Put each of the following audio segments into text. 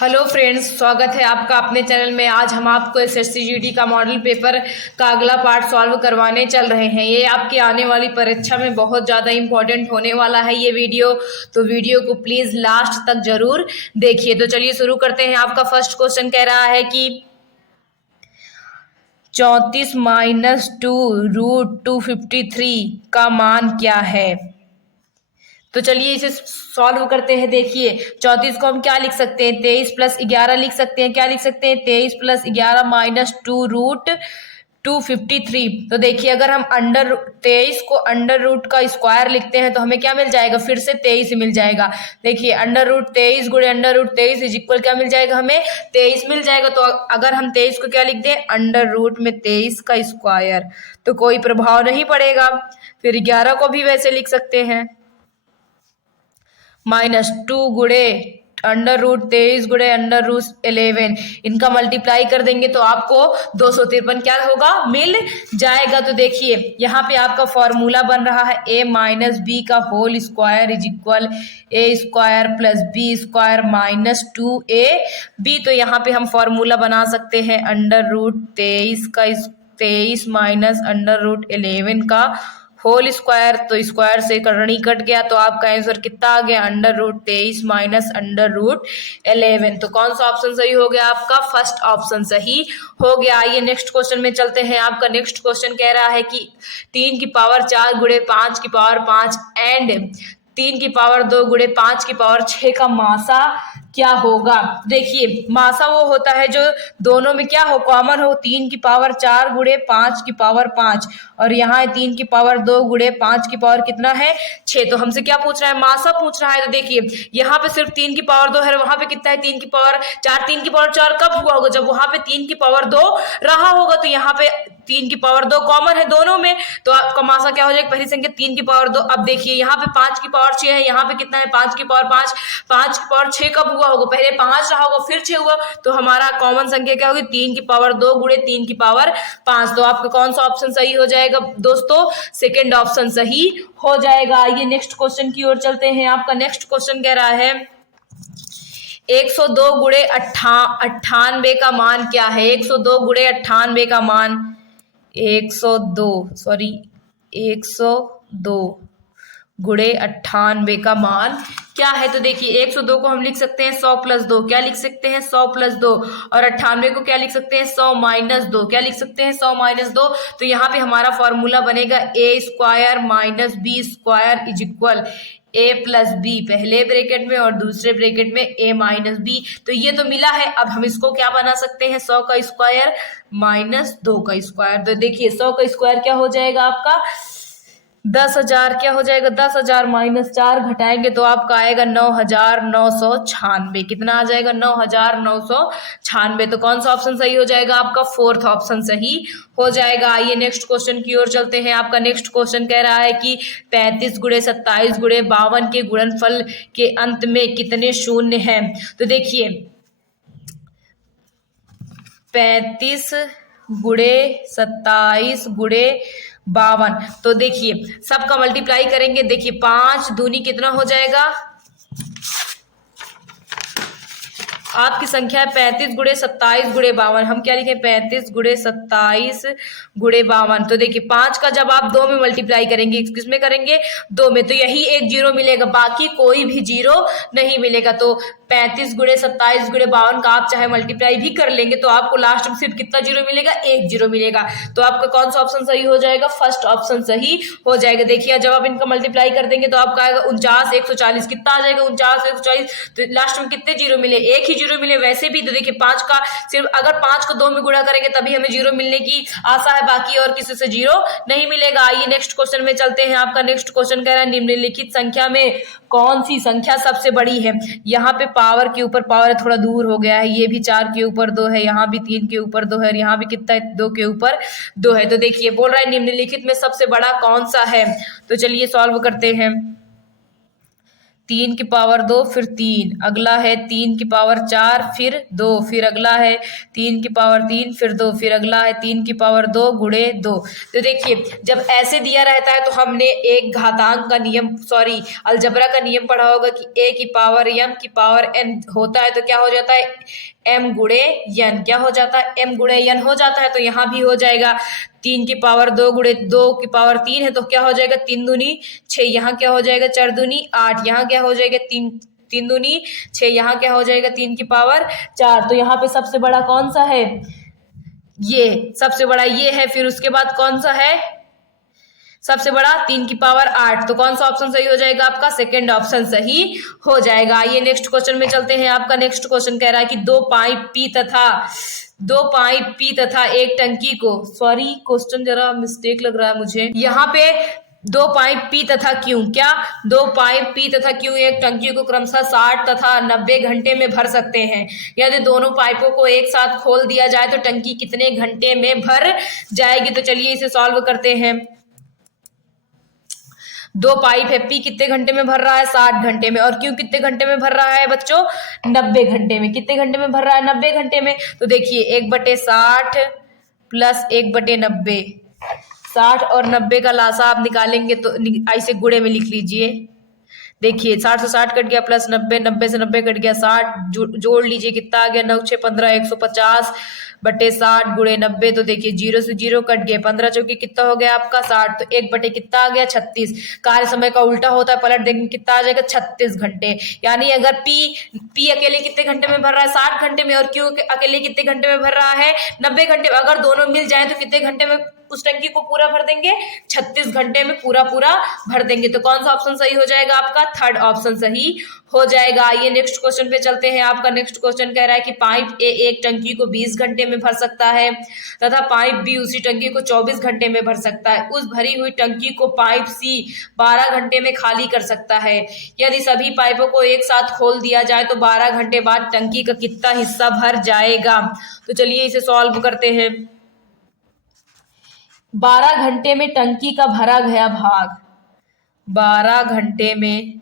Hello friends, स्वागत है आपका अपने चैनल में। आज हम आपको एसएससी जीडी का मॉडल पेपर का अगला पार्ट सॉल्व करवाने चल रहे हैं। ये आपकी आने वाली परीक्षा में बहुत ज़्यादा इम्पोर्टेंट होने वाला है ये वीडियो, तो वीडियो को प्लीज़ लास्ट तक जरूर देखिए। तो चलिए शुरू करते हैं। आपका फर्स्ट क्वेश्चन कह रहा है कि 34 माइनस 2 रूट 253 का मान क्या है। तो चलिए इसे सॉल्व करते हैं। देखिए 34 को हम क्या लिख सकते हैं, 23 प्लस 11 लिख सकते हैं। क्या लिख सकते हैं, 23 प्लस 11 माइनस 2 रूट 253। तो देखिए अगर हम 23 को अंडर रूट का स्क्वायर लिखते हैं तो हमें क्या मिल जाएगा, फिर से 23 मिल जाएगा। देखिए अंडर रूट 23 गुणे अंडर रूट 23 इज इक्वल क्या मिल जाएगा, हमें 23 मिल जाएगा। तो अगर हम 23 को क्या लिख दें, अंडर रूट में 23 का स्क्वायर, तो कोई प्रभाव नहीं पड़ेगा। फिर 11 को भी वैसे लिख सकते हैं, -2 गुणे अंडर रूट 23 गुणे अंडर रूट 11, इनका मल्टीप्लाई कर देंगे तो आपको 253 क्या होगा, मिल जाएगा। तो देखिए यहाँ पे आपका फॉर्मूला बन रहा है a माइनस बी का whole square is equal a square plus B square minus 2ab। तो यहाँ पे हम फॉर्मूला बना सकते हैं under root 23 minus under root 11 का होल स्क्वायर। तो स्क्वायर से करनी कट गया, तो आपका आंसर कितना आ गया, under root 23 minus under root 11। तो कौन सा ऑप्शन सही हो गया, आपका फर्स्ट ऑप्शन सही हो गया। आइए नेक्स्ट क्वेश्चन में चलते हैं। आपका नेक्स्ट क्वेश्चन कह रहा है कि 3 की पावर 4 गुणे 5 की पावर 5 एंड 3 की पावर 2 गुणे 5 की पावर 6 का मासा क्या होगा। देखिए मासा वो होता है जो दोनों में क्या हो, कॉमन हो। 3 की पावर 4 गुणे 5 की पावर 5 और यहाँ 3 की पावर 2 गुणे 5 की पावर कितना है, 6। तो हमसे क्या पूछ रहा है, मासा पूछ रहा है। तो देखिए यहाँ पे सिर्फ 3 की पावर 2 है, वहां पे कितना है, 3 की पावर 4। 3 की पावर 4 कब हुआ होगा, जब वहां पे 3 की पावर 2 रहा होगा। तो यहाँ पे 3 की पावर 2 कॉमन है दोनों में, तो आपका मासा क्या हो जाएगा, पहली संख्या 3 की पावर 2। अब देखिए यहाँ पे 5 की पावर 6 है, यहाँ पे कितना है, 5 की पावर 5। 5 की पावर 6 कब हुआ होगा, पहले 5 रहा होगा फिर 6 हुआ। तो हमारा कॉमन संख्या क्या होगी, 3 की पावर 2 गुणे 3 की पावर 5। तो आपका कौन सा ऑप्शन सही हो जाएगा दोस्तों, सेकेंड ऑप्शन सही हो जाएगा। आइए नेक्स्ट क्वेश्चन की ओर चलते हैं। आपका नेक्स्ट क्वेश्चन कह रहा है 102 गुणे 98 का मान क्या है। 102 गुणे 98 का मान 102 गुणे 98 का मान क्या है। तो देखिए 102 को हम लिख सकते हैं 100 प्लस 2, क्या लिख सकते हैं, 100 प्लस 2। और 98 को क्या लिख सकते हैं, 100 माइनस 2, क्या लिख सकते हैं, 100 माइनस 2। तो यहाँ पे हमारा फॉर्मूला बनेगा a square minus B square is equal a plus B, पहले ब्रैकेट में और दूसरे ब्रैकेट में a माइनस बी। तो ये तो मिला है, अब हम इसको क्या बना सकते हैं, 100 का स्क्वायर माइनस 2 का स्क्वायर। तो देखिए 100 का स्क्वायर क्या हो जाएगा आपका 10,000, क्या हो जाएगा 10,000 माइनस 4 घटाएंगे तो आपका आएगा 9,996। कितना आ जाएगा, 9,996। तो कौन सा ऑप्शन सही हो जाएगा, आपका फोर्थ ऑप्शन सही हो जाएगा। आइए नेक्स्ट क्वेश्चन की ओर चलते हैं। आपका नेक्स्ट क्वेश्चन कह रहा है कि 35 गुणे 27 गुणे 52 के गुणनफल के अंत में कितने शून्य हैं। तो देखिए 35 गुणे 27 गुणे 52, तो देखिए सबका मल्टीप्लाई करेंगे। देखिए 5 दूनी कितना हो जाएगा, आपकी संख्या है 35 गुणे 27 गुणे 52। हम क्या लिखें, 35 गुणे 27 गुणे 52। तो देखिए 5 का जब आप 2 में मल्टीप्लाई करेंगे, किसमें करेंगे, 2 में, तो यही एक जीरो मिलेगा, बाकी कोई भी जीरो नहीं मिलेगा। तो 35 गुणे 27 गुणे 52 का आप चाहे मल्टीप्लाई भी कर लेंगे तो आपको लास्ट में सिर्फ कितना जीरो मिलेगा, एक जीरो मिलेगा। तो आपका कौन सा ऑप्शन सही हो जाएगा, फर्स्ट ऑप्शन सही हो जाएगा। देखिए जब आप इनका मल्टीप्लाई कर देंगे तो आपका आएगा 49 140। कितना आ जाएगा, 49 140। तो लास्ट में कितने जीरो मिले, एक ही जीरो मिले। वैसे भी तो देखिए 5 का सिर्फ अगर 5 को 2 में गुणा करेंगे तभी हमें जीरो मिलने की आशा है, बाकी और किसी से जीरो नहीं मिलेगा। आइए नेक्स्ट क्वेश्चन में चलते हैं। आपका नेक्स्ट क्वेश्चन कह रहा है निम्नलिखित संख्या में कौन सी संख्या सबसे बड़ी है। यहाँ पे पावर के ऊपर पावर थोड़ा दूर हो गया है, ये भी 4 के ऊपर 2 है, यहाँ भी 3 के ऊपर 2 है, यहाँ भी कितना है, 2 के ऊपर 2 है। तो देखिए बोल रहा है निम्नलिखित में सबसे बड़ा कौन सा है। तो चलिए सॉल्व करते हैं। 3 की पावर 2, फिर 3, अगला है 3 की पावर 4, फिर 2, फिर अगला है 3 की पावर 3, फिर 2, फिर अगला है 3 की पावर 2 गुणे 2। तो देखिए जब ऐसे दिया रहता है तो हमने एक घातांक का नियम, सॉरी अलजबरा का नियम पढ़ा होगा कि a की पावर m की पावर n होता है तो क्या हो जाता है m गुणे n, क्या हो जाता है m गुणे n हो जाता है। तो यहाँ भी हो जाएगा 3 की पावर 2 गुणे 2 की पावर 3 है तो क्या हो जाएगा 3 दूनी 6, यहाँ क्या हो जाएगा 4 दूनी 8, यहाँ क्या हो जाएगा 3 दूनी 6, यहाँ क्या हो जाएगा 3 की पावर 4। तो यहाँ पे सबसे बड़ा कौन सा है, ये सबसे बड़ा ये है। फिर उसके बाद कौन सा है सबसे बड़ा 3 की पावर 8, तो कौन सा ऑप्शन सही हो जाएगा आपका, सेकंड ऑप्शन सही हो जाएगा। आइए नेक्स्ट क्वेश्चन में चलते हैं। आपका नेक्स्ट क्वेश्चन कह रहा है कि दो पाइप पी तथा एक टंकी को, सॉरी क्वेश्चन जरा मिस्टेक लग रहा है मुझे, यहाँ पे दो पाइप पी तथा क्यू, क्या दो पाइप पी तथा क्यू एक टंकी को क्रमशः 60 तथा 90 घंटे में भर सकते हैं। यदि दोनों पाइपों को एक साथ खोल दिया जाए तो टंकी कितने घंटे में भर जाएगी। तो चलिए इसे सॉल्व करते हैं। दो पाइप है, पी कितने घंटे में भर रहा है 60 घंटे में, और क्यू कितने घंटे में भर रहा है बच्चों 90 घंटे में। कितने घंटे में भर रहा है 90 घंटे में। तो देखिए 1/60 प्लस 1/90, 60 और 90 का लासा आप निकालेंगे तो ऐसे गुणे में लिख लीजिए। देखिए 60 से 60 कट गया, प्लस 90, 90 से 90 कट गया 60, जोड़ लीजिए कितना आ गया 9 6 15 150 बटे 60 गुणे 90। तो देखिए 0 से 0 कट गए, 15 चौके कितना हो गया आपका 60, तो 1 बटे कितना आ गया 36। कार्य समय का उल्टा होता है, पलट देंगे कितना आ जाएगा 36 घंटे। यानी अगर पी अकेले कितने घंटे में भर रहा है 60 घंटे में, और क्यू अकेले कितने घंटे में भर रहा है 90 घंटे में। अगर दोनों मिल जाए तो कितने घंटे में उस टंकी को पूरा भर देंगे 36 घंटे में पूरा भर देंगे। तो कौन सा ऑप्शन सही हो जाएगा आपका, थर्ड ऑप्शन सही हो जाएगा। आइए नेक्स्ट क्वेश्चन पे चलते हैं। आपका नेक्स्ट क्वेश्चन कह रहा है कि पाइप ए एक टंकी को 20 घंटे में भर सकता है तथा पाइप बी उसी टंकी को 24 घंटे में भर सकता है। उस भरी हुई टंकी को पाइप सी 12 घंटे में खाली कर सकता है। यदि सभी पाइपों को एक साथ खोल दिया जाए तो 12 घंटे बाद टंकी का कितना हिस्सा भर जाएगा। तो चलिए इसे सॉल्व करते हैं। 12 घंटे में टंकी का भरा गया भाग, 12 घंटे में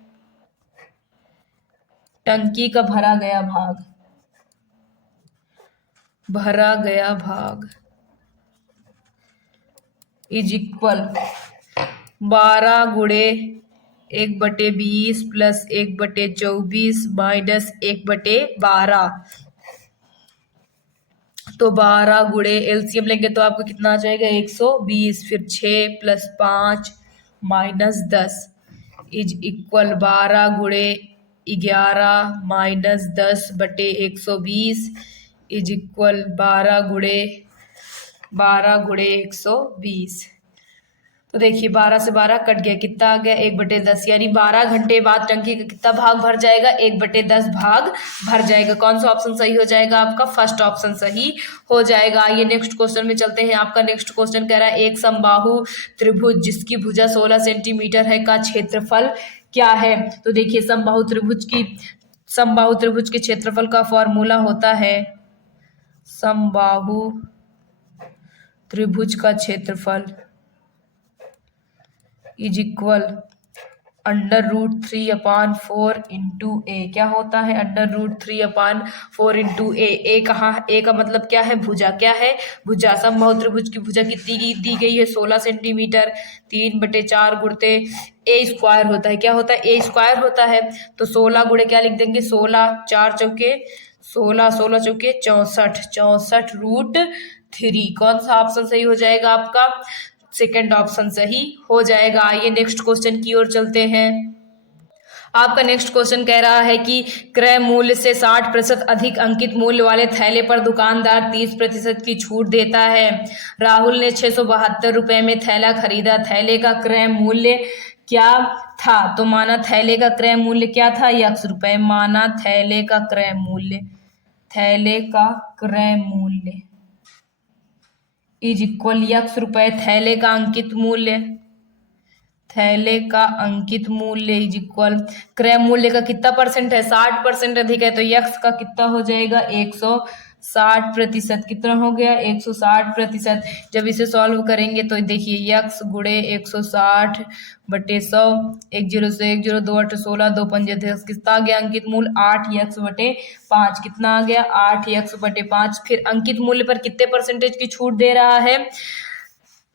टंकी का भरा गया भाग इज इक्वल 12 गुणे 1/20 प्लस 1/24 माइनस 1/12। तो 12 गुणे एलसीएम लेंगे तो आपको कितना आ जाएगा 120, फिर 6 प्लस 5 माइनस 10 इज इक्वल 12 गुणे 11 माइनस 10 बटे 120 इज इक्वल 12 गुणे 120। तो देखिए 12 से 12 कट गया, कितना आ गया 1/10, यानी 12 घंटे बाद टंकी का कितना भाग भर जाएगा 1/10 भाग भर जाएगा। कौन सा ऑप्शन सही हो जाएगा आपका, फर्स्ट ऑप्शन सही हो जाएगा। आइए नेक्स्ट क्वेश्चन में चलते हैं। आपका नेक्स्ट क्वेश्चन कह रहा है एक समबाहु त्रिभुज जिसकी भुजा 16 सेंटीमीटर है का क्षेत्रफल क्या है। तो देखिए समबाहु त्रिभुज के क्षेत्रफल का फॉर्मूला होता है, समबाहु त्रिभुज का क्षेत्रफल इज इक्वल √3/4 इंटू ए। क्या होता है √3/4 इंटू ए। ए कहाँ, ए का मतलब क्या है भुजा, क्या है भुजा। समबाहु त्रिभुज की भुजा कितनी दी गई है 16 सेंटीमीटर, 3/4 गुणते ए स्क्वायर होता है। क्या होता है ए स्क्वायर होता है। तो 16 गुणे क्या लिख देंगे 16, 4 चौके 16, 16 चौके 64, 64√3। कौन सा ऑप्शन सही हो जाएगा आपका, सेकंड ऑप्शन सही हो जाएगा। आइए नेक्स्ट क्वेश्चन की ओर चलते हैं। आपका नेक्स्ट क्वेश्चन कह रहा है कि क्रय मूल्य से 60% अधिक अंकित मूल्य वाले थैले पर दुकानदार 30% की छूट देता है। राहुल ने 672 रुपए में थैला खरीदा। थैले का क्रय मूल्य क्या था। तो माना थैले का क्रय मूल्य क्या था x रुपए। माना थैले का क्रय मूल्य इज इक्वल x रुपए थैले का अंकित मूल्य इज इक्वल क्रय मूल्य का कितना परसेंट है 60% अधिक है तो x का कितना हो जाएगा 100 60% कितना हो गया 160%। जब इसे सॉल्व करेंगे तो देखिए यक्स गुड़े 160/100, 10 से 1 0, 2 8 16, 2 5 10, कितना आ गया अंकित मूल्य 8x/5, कितना आ गया 8x/5। फिर अंकित मूल्य पर कितने परसेंटेज की छूट दे रहा है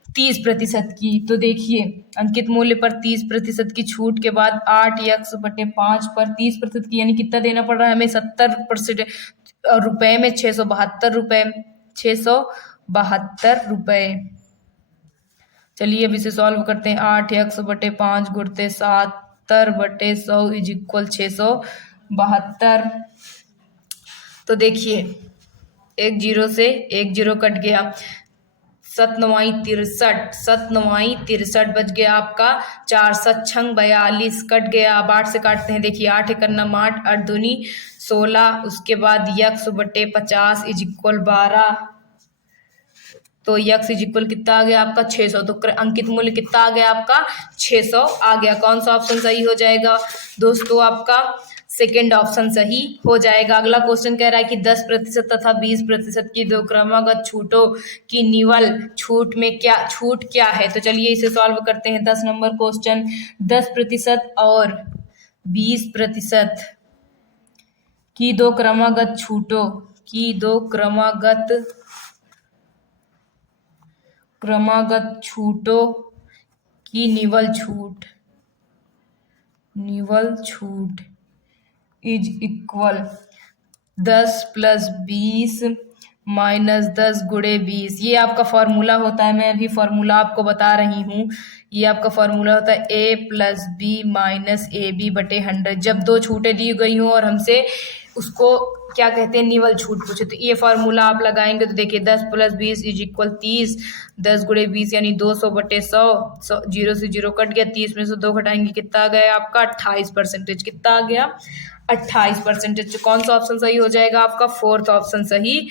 30% की। तो देखिए अंकित मूल्य पर 30% की छूट के बाद 8x/5 पर 30% की यानी कितना देना पड़ रहा है हमें 70% रुपए में 672 रुपए, 672 रुपए। चलिए अब इसे सॉल्व करते हैं। 8x/5 गुणते 70/100 is equal 672। तो देखिए एक जीरो से एक जीरो कट गया, 7×9 = 63 बच गया आपका 4×7=42 कट गया। अब 8 से काटते हैं, देखिए 8 × 9 = 8, 8 दूनी 16, उसके बाद x/50 इज इक्वल 12। तो x इज इक्वल कितना आ गया आपका 600। तो अंकित मूल्य कितना आ गया आपका 600 आ गया। कौन सा ऑप्शन सही हो जाएगा दोस्तों आपका सेकेंड ऑप्शन सही हो जाएगा। अगला क्वेश्चन कह रहा है कि 10% तथा 20% की दो क्रमागत छूटों की निवल छूट में छूट क्या है। तो चलिए इसे सॉल्व करते हैं। 10 नंबर क्वेश्चन, 10% और 20% की दो क्रमागत छूटों की निवल छूट इज इक्वल 10 + 20 - 10 × 20। ये आपका फॉर्मूला होता है, मैं अभी फॉर्मूला आपको बता रही हूँ। ये आपका फॉर्मूला होता है a + b - ab/100। जब दो छूटें दी गई हों और हमसे उसको क्या कहते हैं निवल छूट पूछे, तो ये फॉर्मूला आप लगाएंगे तो देखिए 10 + 20 इज इक्वल 30, 10 × 20 यानी 200/100, 0 से 0 कट गया, 30 में से 2 घटाएंगे कितना आ गया आपका 28%। कितना आ गया 28%। कौन सा ऑप्शन सही हो जाएगा आपका फोर्थ ऑप्शन सही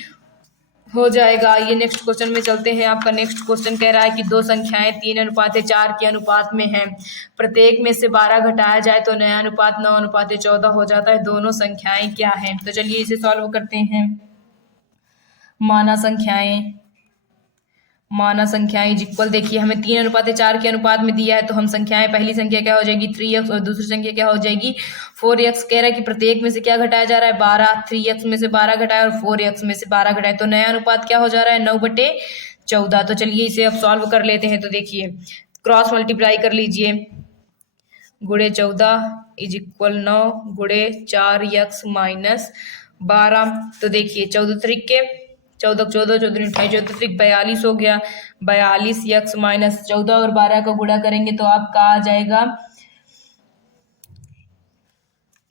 हो जाएगा। ये नेक्स्ट क्वेश्चन में चलते हैं। आपका नेक्स्ट क्वेश्चन कह रहा है कि दो संख्याएं 3:4 के अनुपात में हैं, प्रत्येक में से 12 घटाया जाए तो नया अनुपात 9:14 हो जाता है, दोनों संख्याएं क्या हैं। तो चलिए इसे सॉल्व करते हैं। माना संख्याएं इज इक्वल, देखिए हमें 3:4 के अनुपात में दिया है, तो हम संख्याएं पहली संख्या क्या हो जाएगी 3x और दूसरी संख्या क्या हो जाएगी 4x। कह रहा है कि प्रत्येक में से क्या घटाया जा रहा है 12, 3x में से 12 घटाया और 4x में से 12 घटाया, तो नया अनुपात क्या हो जा रहा है 9/14। तो चलिए इसे अब सॉल्व कर लेते हैं। तो देखिए क्रॉस मल्टीप्लाई कर लीजिए, गुणे 14 इज इक्वल 9 गुणे 4x - 12। तो देखिए 14 तरीके 14 14 14 28 14 42 हो गया, 42x - 14 और 12 का गुणा करेंगे तो आपका आ जाएगा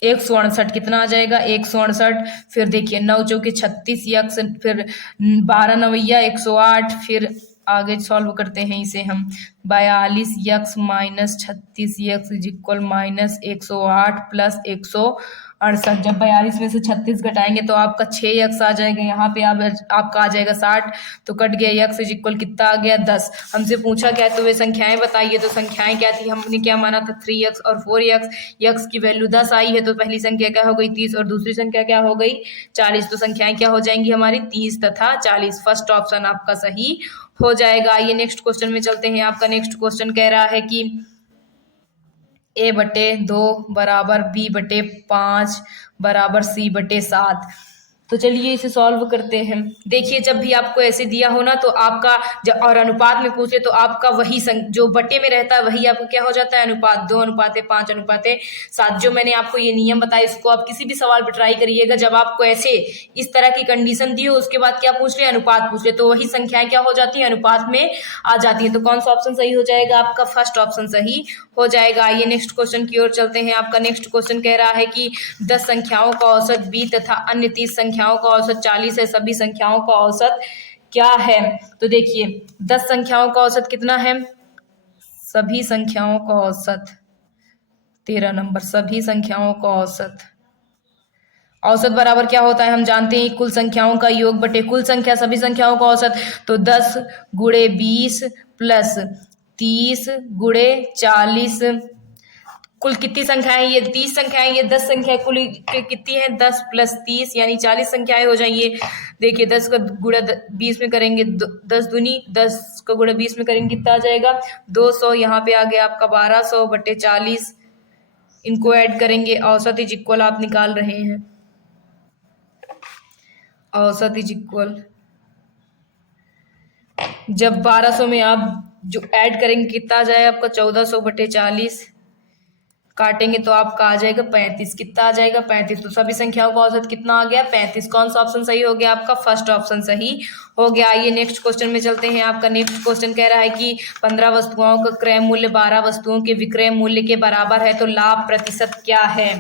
168। कितना आ जाएगा 168। फिर देखिए 9 चौके 36x, फिर 12 9 108। फिर आगे सॉल्व करते हैं इसे हम। 42x - 36x is equal -108 + 168। जब 42 में से 36 घटाएंगे तो आपका 6x आ जाएगा, यहाँ पे आपका आ जाएगा 60। तो कट गया x इज इक्वल कितना आ गया 10। हमसे पूछा क्या है तो वे संख्याएं बताइए। तो संख्याएं क्या थी, हमने क्या माना था 3x और 4x। x की वैल्यू 10 आई है तो पहली संख्या क्या हो गई 30 और दूसरी संख्या क्या हो गई 40। तो संख्याएं क्या हो जाएंगी हमारी 30 तथा 40। फर्स्ट ऑप्शन आपका सही हो जाएगा। ये नेक्स्ट क्वेश्चन में चलते हैं। आपका नेक्स्ट क्वेश्चन कह रहा है कि a/2 = b/5 = c/7। तो चलिए इसे सॉल्व करते हैं। देखिए जब भी आपको ऐसे दिया हो ना तो आपका और अनुपात में पूछे तो आपका वही जो बटे में रहता है वही आपको क्या हो जाता है अनुपात, 2:5:7। जो मैंने आपको ये नियम बताया इसको आप किसी भी सवाल पर ट्राई करिएगा। जब आपको ऐसे इस तरह की कंडीशन दी हो उसके बाद क्या पूछ रहे अनुपात पूछ रहे, तो वही संख्याएं क्या हो जाती है अनुपात में आ जाती है। तो कौन सा ऑप्शन सही हो जाएगा आपका फर्स्ट ऑप्शन सही हो जाएगा। ये नेक्स्ट क्वेश्चन की ओर चलते हैं। आपका नेक्स्ट क्वेश्चन कह रहा है कि 10 संख्याओं का औसत 20 तथा अन्य 30 संख्याओं का औसत 40 है, सभी संख्याओं का औसत क्या है। तो देखिए 10 संख्याओं का औसत कितना है, सभी संख्याओं का औसत 13 नंबर, सभी संख्याओं का औसत बराबर क्या होता है हम जानते हैं कुल संख्याओं का योग बटे कुल संख्या, सभी संख्याओं का औसत। तो 10 × 20 + 30 × 40 कुल कितनी संख्याएं, ये 30 संख्याएं, ये 10 संख्याएं, कुल कितनी है 10 + 30 यानी 40 संख्याएं हो जाएंगी। देखिए 10 का गुणा 20 में करेंगे 10 दूनी, 10 का गुणा 20 में करेंगे कितना आ जाएगा 200। यहाँ पे आ गया आपका 1200/40। इनको ऐड करेंगे, औसत इज इक्वल आप निकाल रहे हैं, औसत इज इक्वल जब 1200 में आप जो ऐड करेंगे कितना आ जाएगा आपका 1400/40। काटेंगे तो आपका आ जाएगा 35। कितना आ जाएगा 35। तो सभी संख्याओं का औसत कितना आ गया 35। कौन सा ऑप्शन सही हो गया आपका, फर्स्ट ऑप्शन सही हो गया। आइए नेक्स्ट क्वेश्चन में चलते हैं। आपका नेक्स्ट क्वेश्चन कह रहा है कि 15 वस्तुओं का क्रय मूल्य 12 वस्तुओं के विक्रय मूल्य के बराबर है, तो लाभ प्रतिशत क्या है।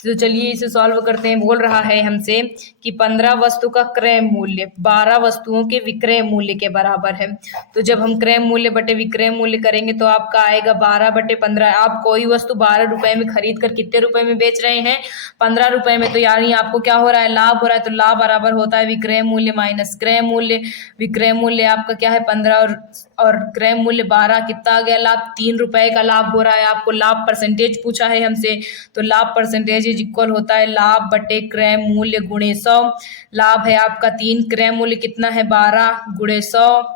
तो चलिए इसे सॉल्व करते हैं। बोल रहा है हमसे कि 15 वस्तु का क्रय मूल्य 12 वस्तुओं के विक्रय मूल्य के बराबर है। तो जब हम क्रय मूल्य बटे विक्रय मूल्य करेंगे तो आपका आएगा 12/15। आप कोई वस्तु 12 रुपए में खरीद कर कितने रुपए में बेच रहे हैं 15 रुपए में, तो यानी आपको क्या हो रहा है लाभ हो रहा है। तो लाभ बराबर होता है विक्रय मूल्य माइनस क्रय मूल्य। विक्रय मूल्य आपका क्या है 15 और क्रय मूल्य 12, कितना आ गया लाभ 3 रुपए का लाभ हो रहा है। आपको लाभ परसेंटेज पूछा है हमसे, तो लाभ परसेंटेज इज इक्वल होता है लाभ बटे क्रय मूल्य गुणे 100। लाभ है आपका 3, क्रय मूल्य कितना है 12 गुणे 100।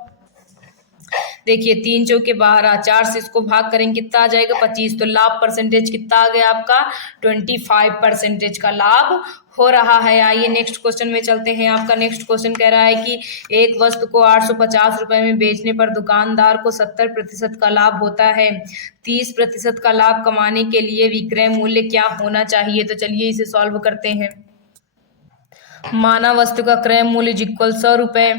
देखिए 3 चौके 12, 4 से इसको भाग करेंगे कितना आ जाएगा 25। तो लाभ परसेंटेज कितना आ गया आपका 25% का लाभ हो रहा है। आइए नेक्स्ट क्वेश्चन में चलते हैं। आपका नेक्स्ट क्वेश्चन कह रहा है कि एक वस्तु को 850 रुपए में बेचने पर दुकानदार को 70% का लाभ होता है। 30% का लाभ कमाने के लिए विक्रय मूल्य क्या होना चाहिए। तो चलिए इसे सॉल्व करते हैं। माना वस्तु का क्रय मूल्य इक्वल 100 रुपए,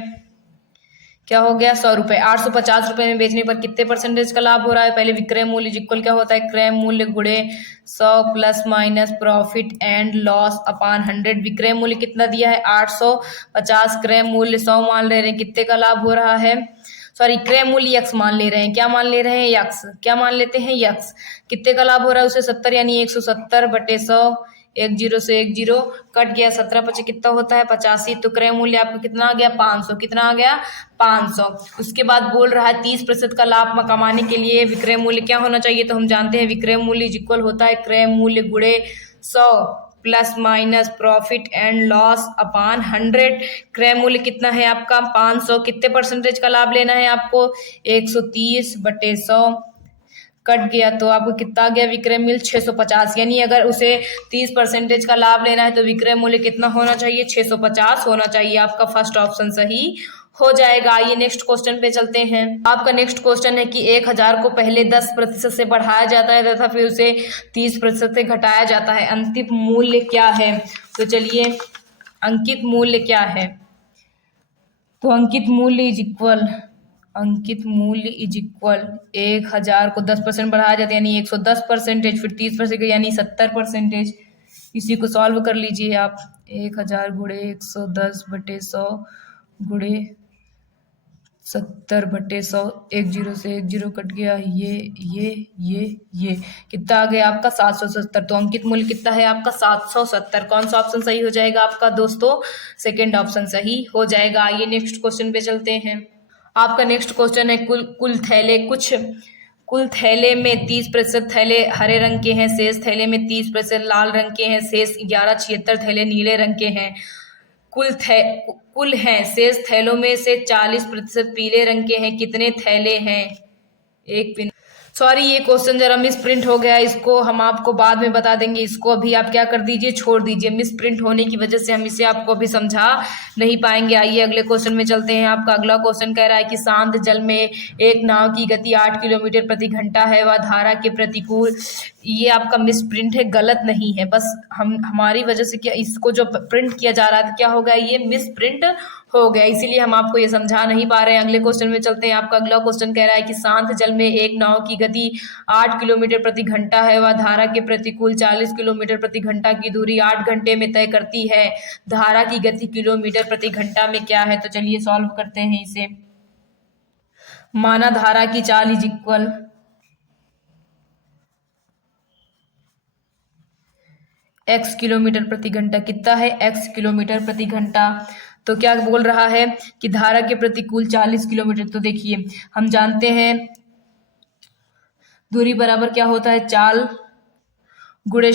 क्या हो गया 100 रुपए। 850 रुपए में बेचने पर कितने परसेंटेज का लाभ हो रहा है। पहले विक्रय मूल्य इक्वल क्या होता है क्रय मूल्य गुणे 100 plus minus profit and loss upon 100। विक्रय मूल्य कितना दिया है 850, क्रय मूल्य 100 मान ले रहे हैं, कितने का लाभ हो रहा है, सॉरी क्रय मूल्य x मान ले रहे हैं। क्या मान ले रहे हैं x, क्या मान लेते हैं x। कितने का लाभ हो रहा है उसे 70 यानी 170/100। 10 से 10 कट गया, 17 पचे कितना होता है 85। तो क्रय मूल्य आपका कितना आ गया 500। कितना आ गया 500। उसके बाद बोल रहा है 30% का लाभ कमाने के लिए विक्रय मूल्य क्या होना चाहिए। तो हम जानते हैं विक्रय मूल्य इक्वल होता है क्रय मूल्य गुणे 100 plus minus profit and loss upon 100। क्रय मूल्य कितना है आपका 500, कितने परसेंटेज का लाभ लेना है आपको 130/100। कट गया तो आपको कितना आ गया विक्रय मूल्य 650। यानी अगर उसे 30% का लाभ लेना है तो विक्रय मूल्य कितना होना चाहिए 650 होना चाहिए। आपका फर्स्ट ऑप्शन सही हो जाएगा। आइए नेक्स्ट क्वेश्चन पे चलते हैं। आपका नेक्स्ट क्वेश्चन है कि 1000 को पहले 10% से बढ़ाया जाता है तथा फिर उसे 30% से घटाया जाता है, अंतिम मूल्य क्या है। तो चलिए अंकित मूल्य क्या है। तो अंकित मूल्य इज इक्वल 1000 को 10% बढ़ाया जाता है यानी 110%, फिर 30% यानी 70%। इसी को सॉल्व कर लीजिए आप। 1000 गुणे 110/100 गुणे 70/100। 10 से 10 कट गया, ये कितना आ गया आपका 770। तो अंकित मूल्य कितना है आपका 770। कौन सा ऑप्शन सही हो जाएगा आपका दोस्तों, सेकंड ऑप्शन सही हो जाएगा। आइए नेक्स्ट क्वेश्चन पे चलते हैं। आपका नेक्स्ट क्वेश्चन है कुल थैले में 30% थैले हरे रंग के हैं, शेष थैले में 30% लाल रंग के हैं, शेष 76 थैले नीले रंग के हैं। कुल हैं शेष थैलों में से 40% पीले रंग के हैं, कितने थैले हैं। एक सॉरी ये क्वेश्चन जरा मिस प्रिंट हो गया, इसको हम आपको बाद में बता देंगे। इसको अभी आप क्या कर दीजिए छोड़ दीजिए, मिस प्रिंट होने की वजह से हम इसे आपको अभी समझा नहीं पाएंगे। आइए अगले क्वेश्चन में चलते हैं। आपका अगला क्वेश्चन कह रहा है कि शांत जल में एक नाव की गति 8 किलोमीटर प्रति घंटा है, वह धारा के प्रतिकूल। ये आपका मिस प्रिंट है, गलत नहीं है, बस हमारी वजह से क्या इसको जो प्रिंट किया जा रहा था क्या हो गया ये मिस प्रिंट हो गया, इसीलिए हम आपको ये समझा नहीं पा रहे हैं। अगले क्वेश्चन में चलते हैं। आपका अगला क्वेश्चन कह रहा है कि शांत जल में एक नाव की गति 8 किलोमीटर प्रति घंटा है, वह धारा के प्रतिकूल 40 किलोमीटर प्रति घंटा की दूरी 8 घंटे में तय करती है, धारा की गति किलोमीटर प्रति घंटा में क्या है। तो चलिए सॉल्व करते हैं इसे। माना धारा की चाल इज इक्वल x किलोमीटर प्रति घंटा, कितना है x किलोमीटर प्रति घंटा। तो क्या बोल रहा है कि धारा के प्रतिकूल 40 किलोमीटर। तो देखिए हम जानते हैं दूरी बराबर क्या होता है चाल गुणे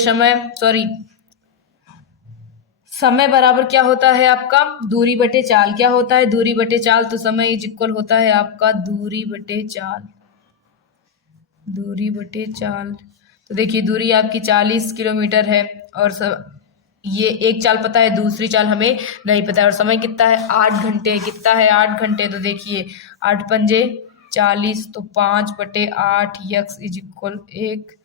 समय बराबर क्या होता है आपका दूरी बटे चाल। क्या होता है दूरी बटे चाल, तो समय इज इक्वल होता है आपका दूरी बटे चाल। दूरी बटे चाल, तो देखिए दूरी आपकी 40 किलोमीटर है और ये एक चाल पता है, दूसरी चाल हमें नहीं पता है। और समय कितना है 8 घंटे। कितना है 8 घंटे, तो देखिए 8 पंजे 40, तो 5/8 यक्स इज इक्वल 1।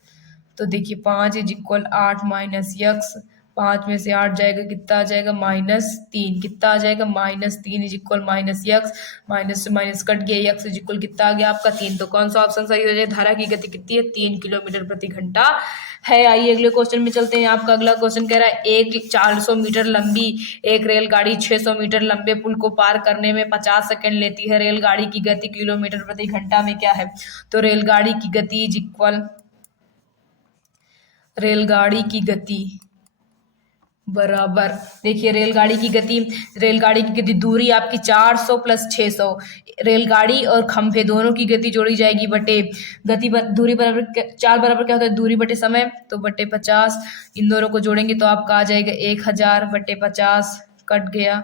तो देखिए 5 इज इक्वल 8 माइनस यक्स, 5 में से 8 जाएगा, कितना आ जाएगा -3। कितना आ जाएगा -3 is equal minus x, minus से माइनस कट गया, यक्स इज इक्वल कितना आ गया आपका 3। तो कौन सा ऑप्शन सही हो जाएगा। धारा की गति कितनी है 3 किलोमीटर प्रति घंटा है। आइए अगले क्वेश्चन में चलते हैं। आपका अगला क्वेश्चन कह रहा है एक 400 मीटर लंबी एक रेलगाड़ी 600 मीटर लंबे पुल को पार करने में 50 सेकंड लेती है। रेलगाड़ी की गति किलोमीटर प्रति घंटा में क्या है। तो रेलगाड़ी की गति इज इक्वल, रेलगाड़ी की गति बराबर, देखिए रेलगाड़ी की गति दूरी आपकी 400 प्लस 600, रेलगाड़ी और खंभे दोनों की गति जोड़ी जाएगी बटे दूरी बराबर 4 बराबर क्या होता है दूरी बटे समय, तो बटे 50। इन दोनों को जोड़ेंगे तो आपका आ जाएगा 1000 बटे 50, कट गया।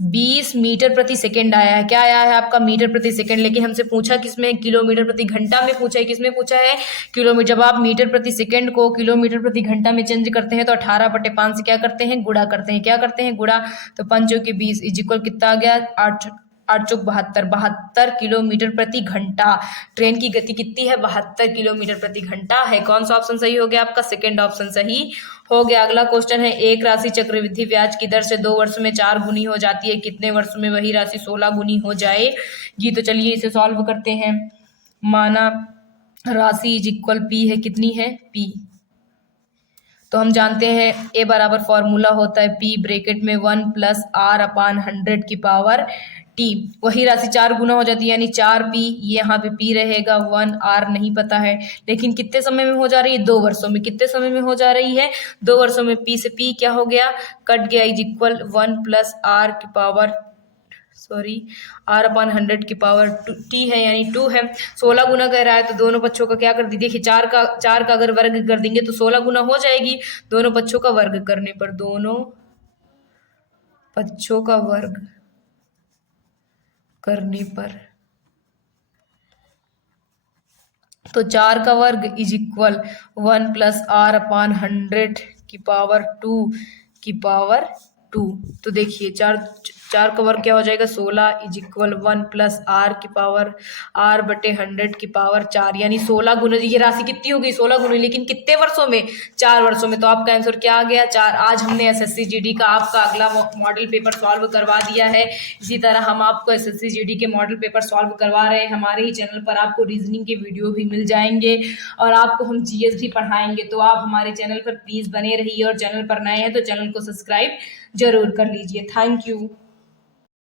20 मीटर प्रति सेकंड आया है। क्या आया है आपका मीटर प्रति सेकंड, लेकिन हमसे पूछा किसमें किलोमीटर प्रति घंटा में पूछा है। किसमें पूछा है किलोमीटर। जब आप मीटर प्रति सेकंड को किलोमीटर प्रति घंटा में चेंज करते हैं तो 18/5 से क्या करते हैं गुणा करते हैं। क्या करते हैं गुणा, तो 5 के 20 इज इक्वल कितना आ गया 8 8 चौक 72 किलोमीटर प्रति घंटा। ट्रेन की गति कितनी है 72 किलोमीटर प्रति घंटा है। कौन सा ऑप्शन सही हो गया आपका सेकंड ऑप्शन सही हो गया। अगला क्वेश्चन है एक राशि चक्रवृद्धि ब्याज की दर से 2 वर्ष में 4 गुनी हो जाती है, कितने वर्ष में वही राशि 16 गुनी हो जाएगी। तो चलिए इसे सॉल्व करते हैं। माना राशि इज इक्वल पी है, कितनी है पी, तो हम जानते हैं ए बराबर फॉर्मूला होता है पी ब्रैकेट में 1 + r/100 की पावर टी। वही राशि 4 गुना हो जाती है यानी 4p, ये यहाँ पे p रहेगा, 1 r नहीं पता है, लेकिन कितने समय में हो जा रही है 2 वर्षों में। कितने समय में हो जा रही है 2 वर्षों में। p से p क्या हो गया कट गया, इज इक्वल 1 + r की पावर r/100 की पावर t है यानी 2 है। 16 गुना कह रहा है तो दोनों पक्षों का क्या कर दी, देखिए 4 का अगर वर्ग कर देंगे तो 16 गुना हो जाएगी। दोनों पक्षों का वर्ग करने पर, दोनों पक्षों का वर्ग करने पर, तो 4 का वर्ग इज इक्वल 1 + r/100 की पावर 2। तो देखिए 4 का वर्ग क्या हो जाएगा 16 इज इक्वल 1 + r की पावर r/100 की पावर 4, यानी 16 गुना। ये राशि कितनी होगी 16 गुना, लेकिन कितने वर्षों में 4 वर्षों में। तो आपका आंसर क्या आ गया 4। आज हमने SSC GD का आपका अगला मॉडल पेपर सॉल्व करवा दिया है। इसी तरह हम आपको SSC GD के मॉडल पेपर सॉल्व करवा रहे हैं। हमारे ही चैनल पर आपको रीजनिंग के वीडियो भी मिल जाएंगे और आपको हम GS भी पढ़ाएंगे। तो आप हमारे चैनल पर प्लीज बने रहिए और चैनल पर नए हैं तो चैनल को सब्सक्राइब जरूर कर लीजिए। Thank you.